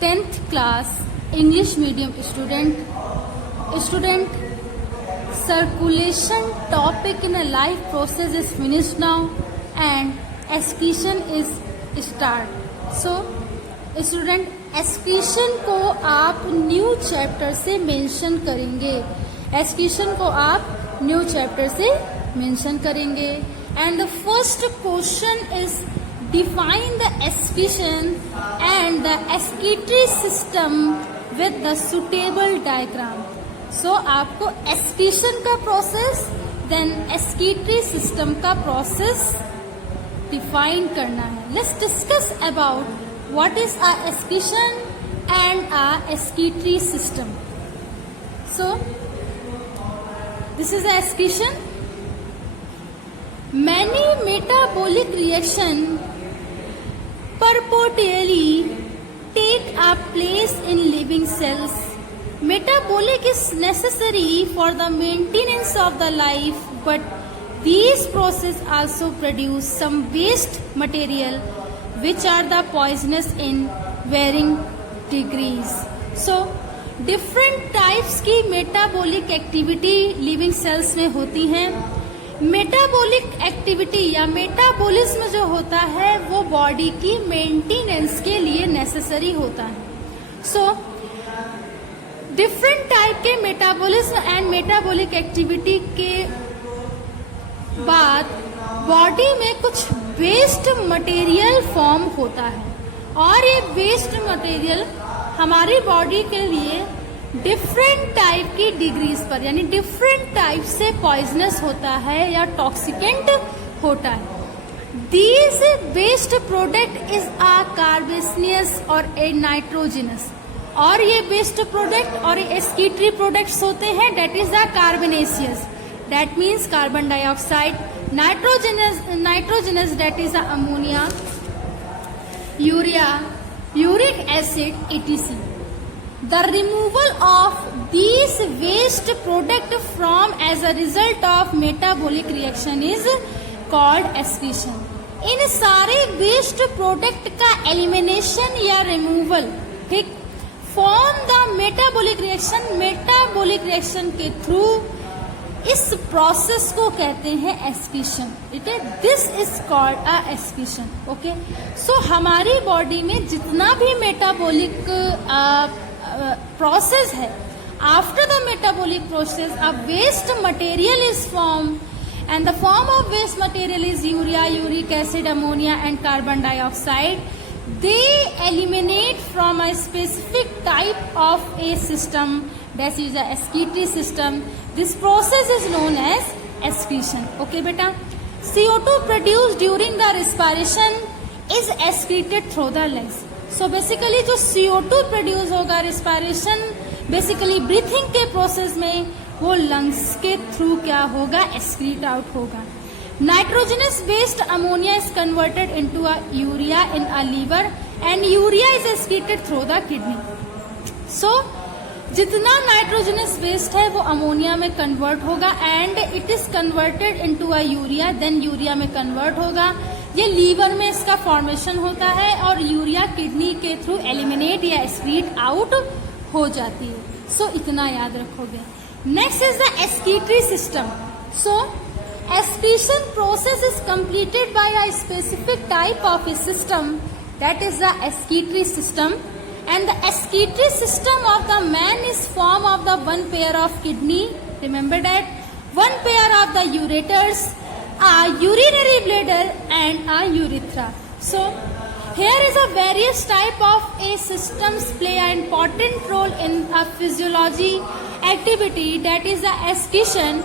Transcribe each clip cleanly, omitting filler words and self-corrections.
10th class English medium student circulation topic in a life process is finished now and excretion is start. So student excretion को आप new chapter से mention करेंगे, excretion को आप new chapter से mention करेंगे. And the first question is define the excretion and the excretory system with the suitable diagram. So आपको excretion का प्रोसेस then excretory system का प्रोसेस डिफाइन करना है. Let's discuss about what is a excretion and a excretory system. So this is a excretion. Many metabolic reaction purportedly take a place in living cells. Metabolic is necessary for the maintenance of the life, but these processes also produce some waste material which are the poisonous in varying degrees. So different types की metabolic activity living cells में होती हैं. Metabolic activity या metabolism जो होता है वो body की मेंटेनेंस के लिए नेसेसरी होता है. सो डिफरेंट टाइप के मेटाबॉलिज्म एंड मेटाबॉलिक एक्टिविटी के बाद बॉडी में कुछ वेस्ट मटेरियल फॉर्म होता है और ये वेस्ट मटेरियल हमारी बॉडी के लिए डिफरेंट टाइप की डिग्रीज पर यानी डिफरेंट टाइप से पॉइजनस होता है या टॉक्सिकेंट होता है. These waste product is a carbonaceous और ए नाइट्रोजिनस. और ये वेस्ट प्रोडक्ट और एक्सक्रीटरी प्रोडक्ट्स होते हैं that is the carbonaceous, that means carbon dioxide. Nitrogenous that is the ammonia, urea, uric acid etc. The removal of these waste product from as a result of metabolic reaction is called excretion. इन सारे waste product का elimination या removal ठीक from the metabolic reaction के through इस process को कहते हैं एक्सक्रीशन. ठीक है, this is called a excretion. Okay, so हमारी बॉडी में जितना भी मेटाबॉलिक process है, after the metabolic process a waste material is formed and the form of waste material is urea, uric acid, ammonia and carbon dioxide. They eliminate from a specific type of a system, that is the excretory system. This process is known as excretion. Okay beta, CO2 produced during the respiration is excreted through the lungs. So basically जो CO2 produce होगा respiration basically breathing के process में वो lungs के through क्या होगा, excrete out होगा. Nitrogenous based ammonia is converted into a urea in a liver and urea is excreted through the kidney. So जितना नाइट्रोजनस वेस्ट है वो अमोनिया में कन्वर्ट होगा and it is converted into a urea, then urea में convert होगा. ये liver में इसका फॉर्मेशन होता है और यूरिया किडनी के थ्रू एलिमिनेट या एक्सक्रीट आउट हो जाती है. सो इतना याद रखोगे. Next is the excretory system. So excretion process is completed by a specific type of A system that is the excretory system. And the excretory system of the man is form of the one pair of kidney. Remember that, one pair of the ureters, a urinary bladder and a urethra. So here is a various type of a systems play an important role in a physiology activity that is the excretion.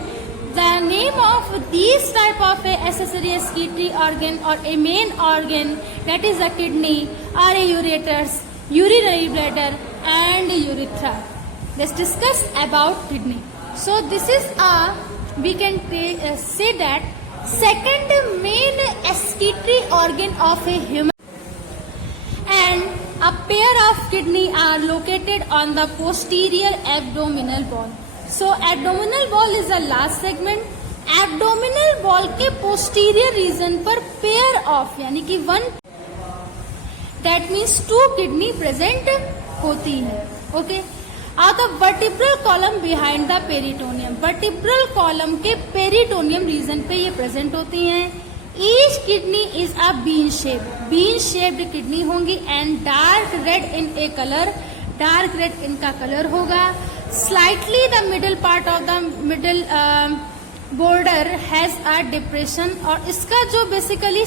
The name of these type of a accessory excretory organ or a main organ that is the kidney or a ureters, urinary bladder and urethra. Let's discuss about kidney. So this is we can say that second main excretory organ of a human and a pair of kidney are located on the posterior abdominal wall. So abdominal wall is the last segment. Abdominal wall के posterior region पर pair of यानी कि one that means 2 kidney present होती है। Okay, the vertebral column behind the peritoneum, vertebral column के peritoneum region पे ये present होती हैं। Each kidney is a bean shaped kidney होंगी and dark red in a colour, dark red इनका colour होगा। Slightly the middle part of the middle border has a depression, और इसका जो बेसिकली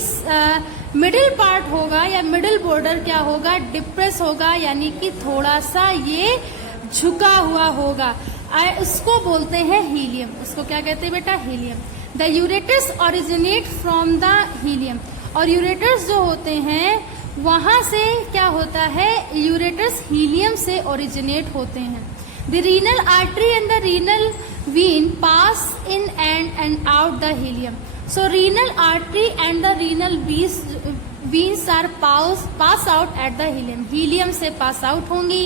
मिडिल पार्ट होगा या मिडिल बॉर्डर क्या होगा, डिप्रेस होगा, यानी कि थोड़ा सा ये झुका हुआ होगा। इसको बोलते हैं हीलियम। उसको क्या कहते हैं बेटा, helium. The ureters originate from the helium, और यूरेटर्स जो होते हैं वहां से क्या होता है, यूरेटर्स हीलियम से ओरिजिनेट होते हैं। The renal artery and the renal vein pass in and out the helium. So renal artery and the renal veins are pass out at the helium. Helium से pass out होंगी।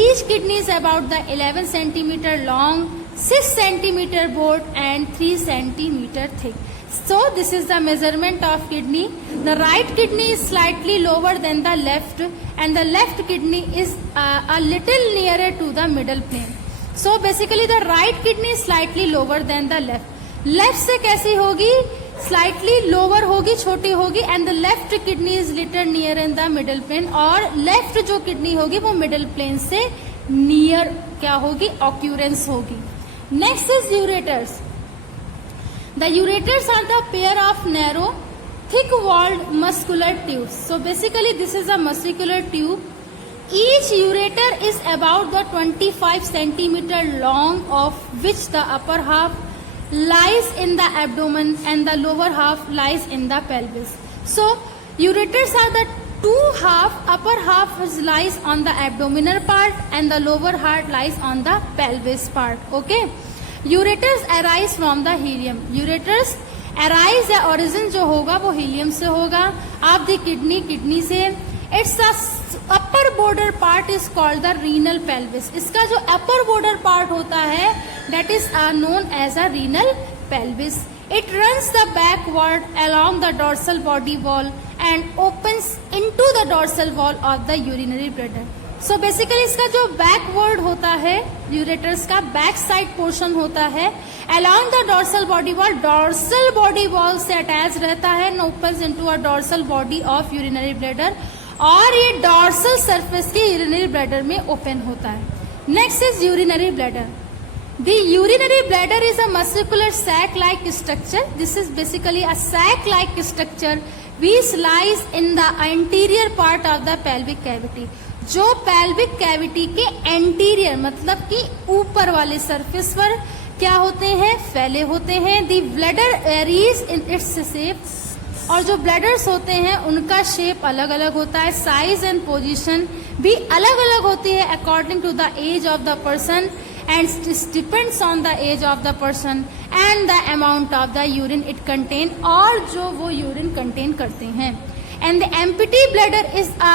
Each kidney is about the 11 centimeter long, 6 centimeter broad and 3 centimeter thick. So this is the measurement of kidney. The right kidney is slightly lower than the left, and the left kidney is a little nearer to the middle plane. So basically the right kidney is slightly lower than the left. Left से कैसी होगी, slightly lower होगी, छोटी होगी, and the left kidney is little near in the middle plane, और left जो kidney होगी वो मिडिल प्लेन से नियर क्या होगी, ऑक्यूरेंस होगी। Next is ureters. The ureters are the pair of narrow thick walled muscular tubes. So basically this is a muscular tube. Each ureter is about the 25 centimeter long, of which the upper half lies in the abdomen and the lower half lies in the pelvis. So ureters are the two half, upper half lies on the abdominal part and the lower half lies on the pelvis part. Okay, ureters arise from the helium. Ureters arise या origin जो होगा वो helium से होगा। आप the kidney से। It's upper border part is called the renal pelvis. इसका जो अपर बॉर्डर पार्ट होता है that is known as a renal pelvis. It runs the backward along the dorsal body wall and opens into the dorsal wall of the urinary bladder. So basically इसका जो backward होता है, ureters का back side portion होता है, along the dorsal body wall, dorsal body wall से attach रहता है, opens into a dorsal body of urinary bladder, और ये डॉर्सल सरफेस के यूरिनरी ब्लैडर में ओपन होता है। Next is urinary bladder. The urinary bladder is a muscular sac like structure. This is basically a sac like structure which lies in the anterior part of the pelvic cavity, जो pelvic cavity के anterior मतलब कि ऊपर वाले surface पर क्या होते हैं, फैले होते हैं। The bladder varies in its shape, और जो ब्लैडर्स होते हैं उनका शेप अलग अलग होता है, साइज एंड पोजीशन भी अलग अलग होती है according to the age of the person, and depends on the age of the person and the amount of the urine it contain, और जो वो यूरिन कंटेन करते हैं। And the empty bladder is a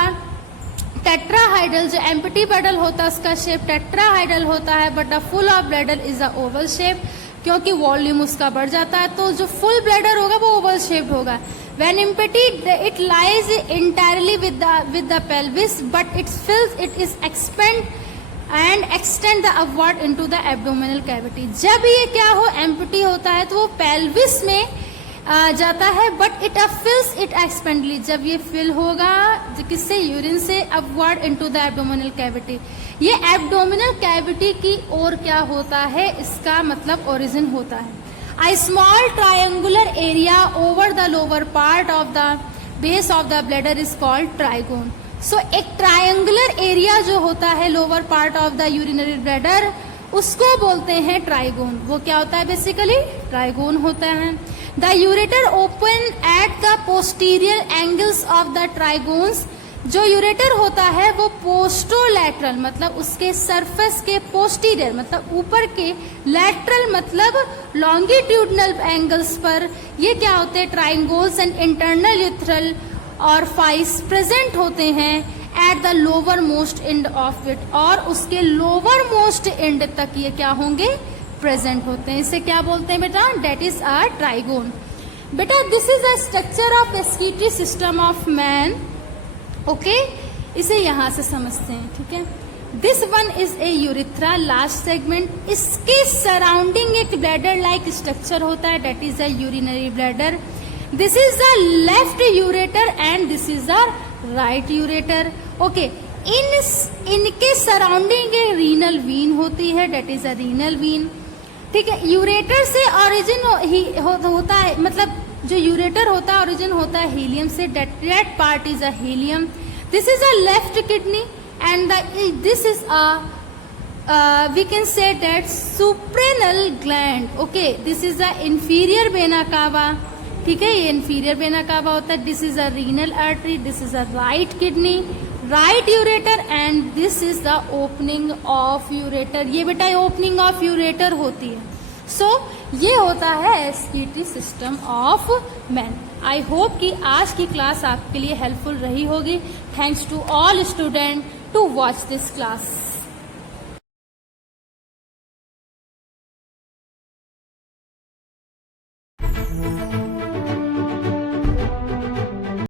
tetrahedral. जो empty bladder होता है उसका shape टेट्राहाइडल होता है, but the full of bladder is a Oval shape, क्योंकि वॉल्यूम उसका बढ़ जाता है, तो जो फुल ब्लैडर होगा वो ओवल शेप होगा। When empty, it lies entirely with the pelvis, but it fills, it is extend the upward into the abdominal cavity. जब ये क्या हो, empty होता है तो वो pelvis में जाता है, but it fills it expandly. जब ये fill होगा किससे, यूरिन से, upward into the abdominal cavity. ये abdominal cavity की ओर क्या होता है, इसका मतलब origin होता है। A small triangular area over the lower part of the base of the bladder is called trigone. So एक triangular area जो होता है lower part of the urinary bladder, उसको बोलते हैं ट्राइगोन। वो क्या होता है, बेसिकली ट्राइगोन होता है। The ureter open at the posterior angles of the trigones. जो यूरेटर होता है वो पोस्टोलैटरल मतलब उसके सरफेस के पोस्टीरियर मतलब ऊपर के, लैटरल मतलब लॉन्गिट्यूडनल एंगल्स पर ये क्या होते हैं, ट्राइंगोल्स एंड इंटरनल यूथरल और फाइस प्रेजेंट होते हैं at the lower most end of it, और उसके लोअर मोस्ट एंड तक ये क्या होंगे, प्रेजेंट होते हैं। इसे क्या बोलते हैं बेटा, डेट इज अ ट्राइगोन। बेटा this is a structure of excretory system of man okay, इसे यहां से समझते हैं, ठीक है। This one is a urethra last segment, इसके सराउंडिंग एक ब्लैडर लाइक स्ट्रक्चर होता है, that is the urinary bladder. This is the left ureter and this is the right ureter. Okay, इनके सराउंडिंग एक रीनल वीन होती है, that is a renal Wien, ठीक है। यूरेटर से ओरिजिन होता है, मतलब जो यूरेटर होता है ओरिजिन होता है हीलियम से, that part is a helium. This is a left kidney and this is a we can say that suprarenal gland, okay, this is the inferior vena cava, ठीक है, ये inferior vena cava होता है। this is a renal artery, this is a right kidney, right ureter and this is the opening of ureter, ये बेटा opening of ureter होती है। सो ये होता है excretory system of man. I hope कि आज की क्लास आपके लिए हेल्पफुल रही होगी। Thanks to all student to watch this class.